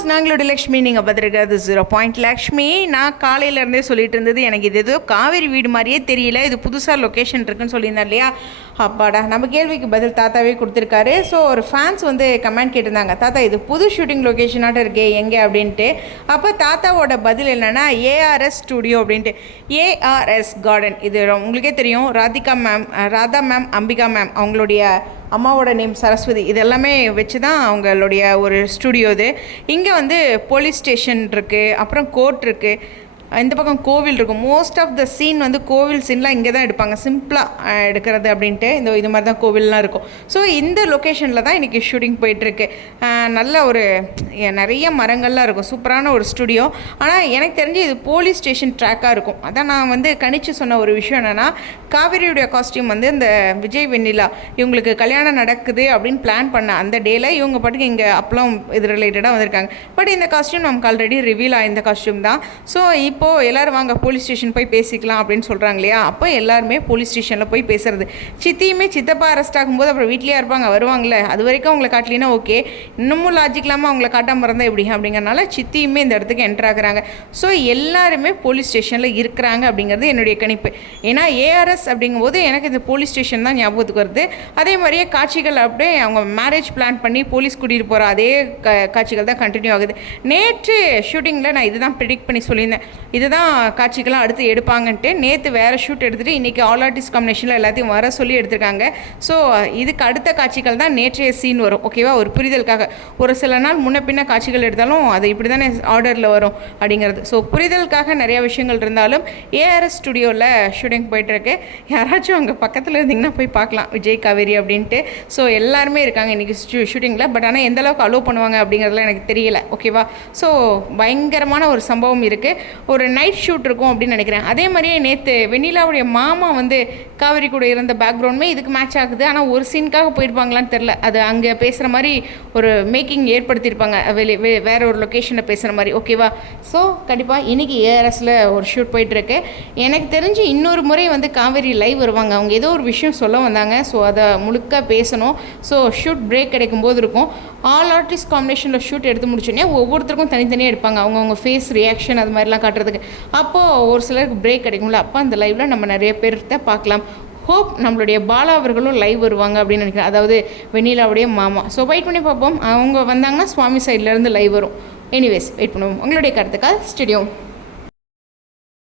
Viewers நாங்களோட Lakshmi நீங்கள் பார்த்துருக்கிறது zero point Lakshmi நான் காலையிலேருந்தே சொல்லிட்டு இருந்தது எனக்கு இது ஏதோ காவேரி வீடு மாதிரியே தெரியல. இது புதுசாக லொக்கேஷன் இருக்குன்னு சொல்லியிருந்தேன் இல்லையா? அப்பாடா நம்ம கேள்விக்கு பதில் தாத்தாவே கொடுத்துருக்காரு. ஸோ ஒரு ஃபேன்ஸ் வந்து கமெண்ட் கேட்டிருந்தாங்க. தாத்தா இது புது ஷூட்டிங் லொக்கேஷனாட்ட இருக்கே எங்கே? அப்படின்ட்டு. அப்போ தாத்தாவோட பதில் என்னென்னா ஏஆர்எஸ் ஸ்டுடியோ அப்படின்ட்டு. ஏஆர்எஸ் கார்டன் இது உங்களுக்கே தெரியும். Radhika ma'am Radha ma'am Ambika ma'am அவங்களுடைய அம்மாவோட நேம் சரஸ்வதி. இது எல்லாமே வச்சு தான் அவங்களுடைய ஒரு ஸ்டுடியோ இது. இங்கே வந்து போலீஸ் ஸ்டேஷன் இருக்குது அப்புறம் கோர்ட் இருக்குது இந்த பக்கம் கோவில் இருக்கும். மோஸ்ட் ஆஃப் த சீன் வந்து கோவில் சீன்லாம் இங்கே தான் எடுப்பாங்க. சிம்பிளாக எடுக்கிறது அப்படின்ட்டு இந்த இது மாதிரி தான் கோவில்லாம் இருக்கும். ஸோ இந்த லொக்கேஷனில் தான் இன்றைக்கி ஷூட்டிங் போயிட்டுருக்கு. நல்ல ஒரு நிறைய மரங்கள்லாம் இருக்கும். சூப்பரான ஒரு ஸ்டுடியோ ஆனால் எனக்கு தெரிஞ்சு இது போலீஸ் ஸ்டேஷன் ட்ராக்காக இருக்கும். அதான் நான் வந்து கணிச்சு சொன்ன ஒரு விஷயம் என்னென்னா காவேரியுடைய காஸ்டியூம் வந்து இந்த விஜய் வெண்ணிலா இவங்களுக்கு கல்யாணம் நடக்குது அப்படின்னு பிளான் பண்ண அந்த டேல இவங்க பாட்டுக்கு இங்கே அப்பளம் இது ரிலேட்டடாக வந்திருக்காங்க. பட் இந்த காஸ்டியூம் நமக்கு ஆல்ரெடி ரிவீல் ஆயிருந்த காஸ்டியூம் தான். ஸோ இப்போது எல்லோரும் வாங்க போலீஸ் ஸ்டேஷன் போய் பேசிக்கலாம் அப்படின்னு சொல்கிறாங்க இல்லையா? அப்போ எல்லாருமே போலீஸ் ஸ்டேஷனில் போய் பேசுறது. சித்தியுமே சித்தப்பா அரெஸ்ட் ஆகும்போது அப்புறம் வீட்லேயே இருப்பாங்க வருவாங்கல்ல. அது வரைக்கும் அவங்கள காட்டலினா ஓகே இன்னமும் லாஜிக் இல்லாமல் அவங்கள காட்டாமல் இருந்தால் எப்படி? அப்படிங்கறனால சித்தியுமே இந்த இடத்துக்கு என்டர் ஆகுறாங்க. ஸோ எல்லாருமே போலீஸ் ஸ்டேஷனில் இருக்கிறாங்க அப்படிங்கிறது என்னுடைய கணிப்பு. ஏன்னா ஏஆர்எஸ் அப்படிங்கும்போது எனக்கு இந்த போலீஸ் ஸ்டேஷன் தான் ஞாபகத்துக்கு வருது. அதே மாதிரியே காட்சிகள் அப்படியே அவங்க மேரேஜ் பிளான் பண்ணி போலீஸ் கூட்டிகிட்டு போகிற அதே க காட்சிகள் தான் கண்டினியூ ஆகுது. நேற்று ஷூட்டிங்கில் நான் இதுதான் ப்ரிடிக்ட் பண்ணி சொல்லியிருந்தேன். இதுதான் காட்சிகள்லாம் அடுத்து எடுப்பாங்கன்ட்டு நேற்று வேறு ஷூட் எடுத்துகிட்டு இன்றைக்கி ஆல் ஆர்டிஸ்ட் காம்பினேஷனில் எல்லாத்தையும் வர சொல்லி எடுத்திருக்காங்க. ஸோ இதுக்கு அடுத்த காட்சிகள் தான் நேற்றைய சீன் வரும். ஓகேவா ஒரு புரிதலுக்காக. ஒரு சில நாள் முன்ன பின்ன காட்சிகள் எடுத்தாலும் அது இப்படி தானே ஆர்டரில் வரும் அப்படிங்கிறது. ஸோ புரிதலுக்காக நிறைய விஷயங்கள் இருந்தாலும் ஏஆர்எஸ் ஸ்டுடியோவில் ஷூட்டிங் போயிட்டுருக்கு யாராச்சும் அங்கே பக்கத்தில் இருந்தீங்கன்னா போய் பார்க்கலாம். விஜய் காவேரி அப்படின்ட்டு. ஸோ எல்லாருமே இருக்காங்க இன்றைக்கி ஷூட்டிங்கில் பட் ஆனால் எந்தளவுக்கு அலோவ் பண்ணுவாங்க அப்படிங்கிறதுலாம் எனக்கு தெரியல. ஓகேவா ஸோ பயங்கரமான ஒரு சம்பவம் இருக்குது ஒரு நைட் ஷூட் இருக்கும் அப்படின்னு நினைக்கிறேன். அதே மாதிரியே நேற்று வெண்ணிலாவுடைய மாமா வந்து காவேரி கூட இருந்த பேக்ரவுண்டுமே இதுக்கு மேட்ச் ஆகுது. ஆனால் ஒரு சீனுக்காக போயிருப்பாங்களான்னு தெரில அது அங்கே பேசுகிற மாதிரி ஒரு மேக்கிங் ஏற்படுத்தியிருப்பாங்க. வெளி வேற ஒரு லொக்கேஷனில் பேசுகிற மாதிரி. ஓகேவா ஸோ கண்டிப்பாக இன்றைக்கி ஏஆர்எஸில் ஒரு ஷூட் போயிட்டுருக்கு எனக்கு தெரிஞ்சு இன்னொரு முறை வந்து காவேரி லைவ் வருவாங்க. அவங்க ஏதோ ஒரு விஷயம் சொல்ல வந்தாங்க. ஸோ அதை முழுக்க பேசணும். ஸோ ஷூட் பிரேக் கிடைக்கும் போது இருக்கும். ஆல் ஆர்டிஸ்ட் காம்பினேஷனில் ஷூட் எடுத்து முடிச்சோடனே ஒவ்வொருத்தருக்கும் தனித்தனியாக எடுப்பாங்க. அவங்கவுங்க ஃபேஸ் ரியாக்ஷன் அது மாதிரிலாம் காட்டுறதுக்கு. அப்போது ஒரு சிலருக்கு பிரேக் கிடைக்கும்ல. அப்போ அந்த லைவில் நம்ம நிறைய பேர்கிட்ட பார்க்கலாம். ஹோப் நம்மளுடைய பாலா அவர்களும் லைவ் வருவாங்க அப்படின்னு நினைக்கிறேன். அதாவது வெண்ணிலாவுடைய மாமா. ஸோ வெயிட் பண்ணி பார்ப்போம். அவங்க வந்தாங்கன்னா சுவாமி சைட்லேருந்து லைவ் வரும். எனிவேஸ் வெயிட் பண்ணுவோம். உங்களுடைய கருத்துக்காக ஸ்டேடியம்